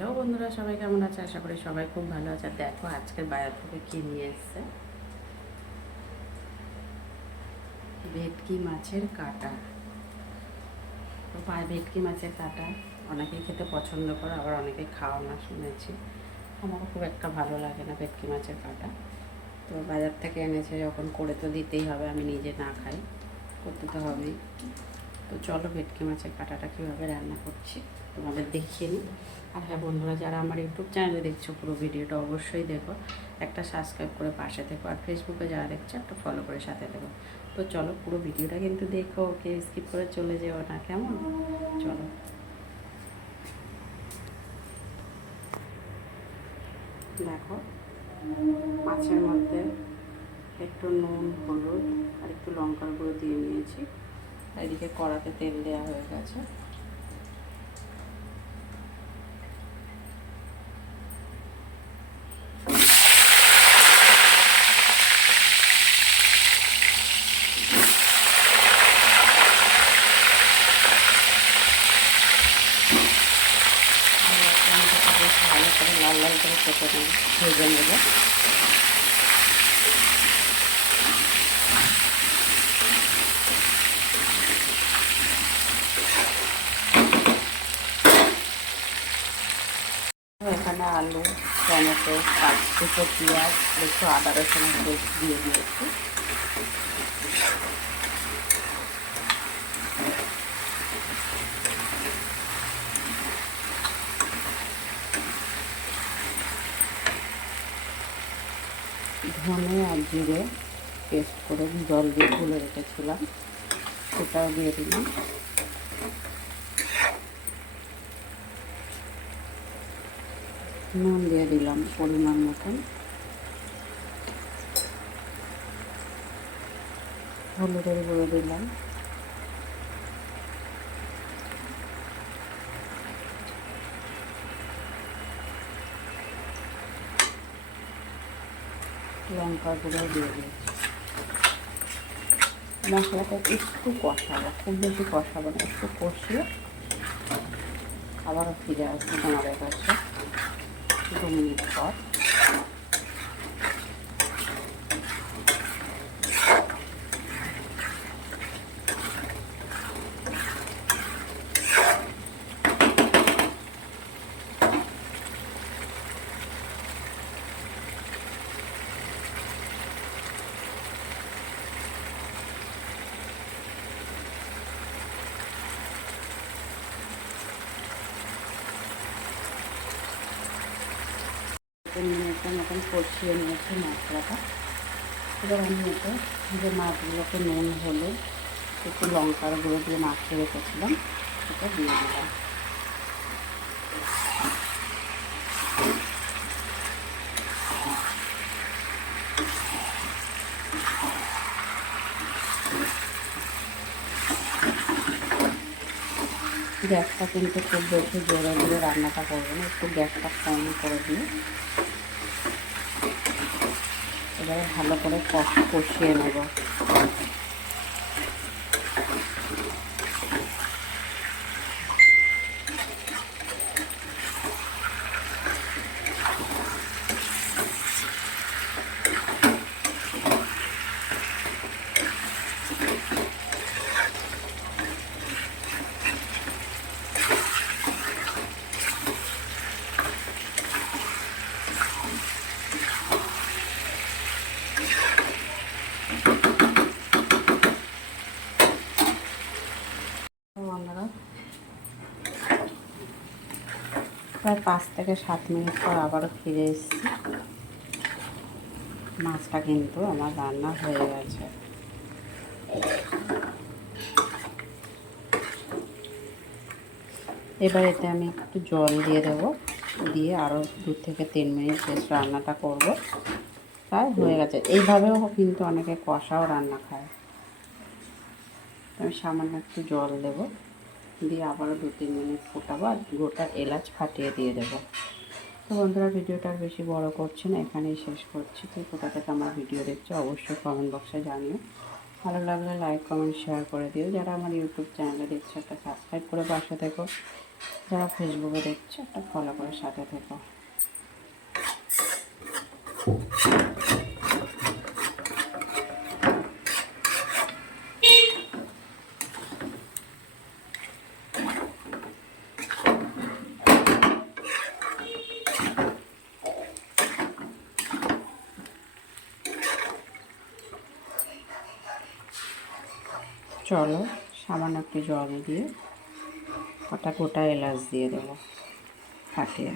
Hello বন্ধুরা, সবাই কেমন আছে? আশা করি সবাই খুব ভালো আছে। দেখো আজকের বাজার থেকে কী নিয়ে এসছে, ভেটকি মাছের কাটা। তো ভেটকি মাছের কাটা অনেকেই খেতে পছন্দ করে, আবার অনেকে খাওয়া না শুনেছি। আমারও খুব একটা ভালো লাগে না ভেটকি মাছের কাটা। তো বাজার থেকে এনেছে যখন, করে তো দিতেই হবে, আমি নিজে না খাই, করতে তো হবেই। তো চলো ভেটকি মাছের কাটাটা কীভাবে রান্না করছি তোমাদের দেখিয়ে নিই। আর হ্যাঁ বন্ধুরা, যারা আমার ইউটিউব চ্যানেলে দেখছো পুরো ভিডিওটা অবশ্যই দেখো, একটা সাবস্ক্রাইব করে পাশে থেকো, আর ফেসবুকে যারা দেখছো একটা ফলো করে সাথে দেখো। তো চলো পুরো ভিডিওটা কিন্তু দেখো, ওকে স্কিপ করে চলে যেও না, কেমন? চলো দেখো, মাছের মধ্যে একটু নুন, হলুদ আর একটু লঙ্কার গুঁড়ো দিয়ে নিয়েছি। এদিকে কড়াতে তেল দেওয়া হয়ে গেছে। ভালো করে লাল লাল করে কেটে নেব, ভেজে নেব। এখানে আলু, টমেটো, দুটো পেঁয়াজ, একটু আদা রসুনের পেস্ট দিয়ে দিয়েছি। ধনে আর জিরে পেস্ট করে জল দিয়ে গুলে রেখেছিলাম, সেটাও দিয়ে দিলাম। নুন দিয়ে দিলাম পরিমাণ মতন, হলুদের গুঁড়ো দিলাম, লঙ্কা গুঁড়ো দিয়ে দিয়েছি। মশলাটা একটু কষাবো, খুব বেশি কষাবো না, একটু কষিয়ে আবারও ফিরে আসবো তোমাদের কাছে 2 মিনিট পর। মিনিটের মতন কষিয়ে নিয়েছি মশলাটা। এবার আমি এতে যে মাছগুলোকে নুন, হলুদ, একটু লঙ্কার গুঁড়ো দিয়ে মাখিয়ে রেখেছিলাম সেটা দিয়ে দিলাম। গ্যাসটা কিন্তু খুব বেশি জোরে জোরে রান্নাটা করবো না, একটু গ্যাসটা কম করে দিয়ে এবারে ভালো করে কষিয়ে নেব। বন্ধুরা, প্রায় 5 থেকে 7 মিনিট পর আবারও ফিরে এসেছি। মাছটা কিন্তু আমার রান্না হয়ে গেছে। এবার এতে আমি একটু জল দিয়ে দেবো, দিয়ে আরও 2 থেকে 3 মিনিট বেশ রান্নাটা করব। প্রায় হয়ে গেছে। এইভাবেও কিন্তু অনেকে কষাও রান্না খায়। আমি সামান্য একটু জল দেবো, দিয়ে আবারও 2-3 মিনিট ফোটাবো, আর গোটা এলাচ ফাটিয়ে দিয়ে দেবো। তো বন্ধুরা, ভিডিওটা আর বেশি বড় করছি না, এখানেই শেষ করছি। তো কোথা থেকে আমার ভিডিও দেখছো অবশ্যই কমেন্ট বক্সে জানিও। ভালো লাগলে লাইক, কমেন্ট, শেয়ার করে দিও। যারা আমার ইউটিউব চ্যানেলে দেখছো একটা সাবস্ক্রাইব করে পাশে থেকো। যারা ফেসবুকে দেখছো একটা ফলো করে সাথে থেকো। চলো সামান্য একটু জল দিয়ে কটা গোটা এলাচ দিয়ে দেবো ফাটিয়ে।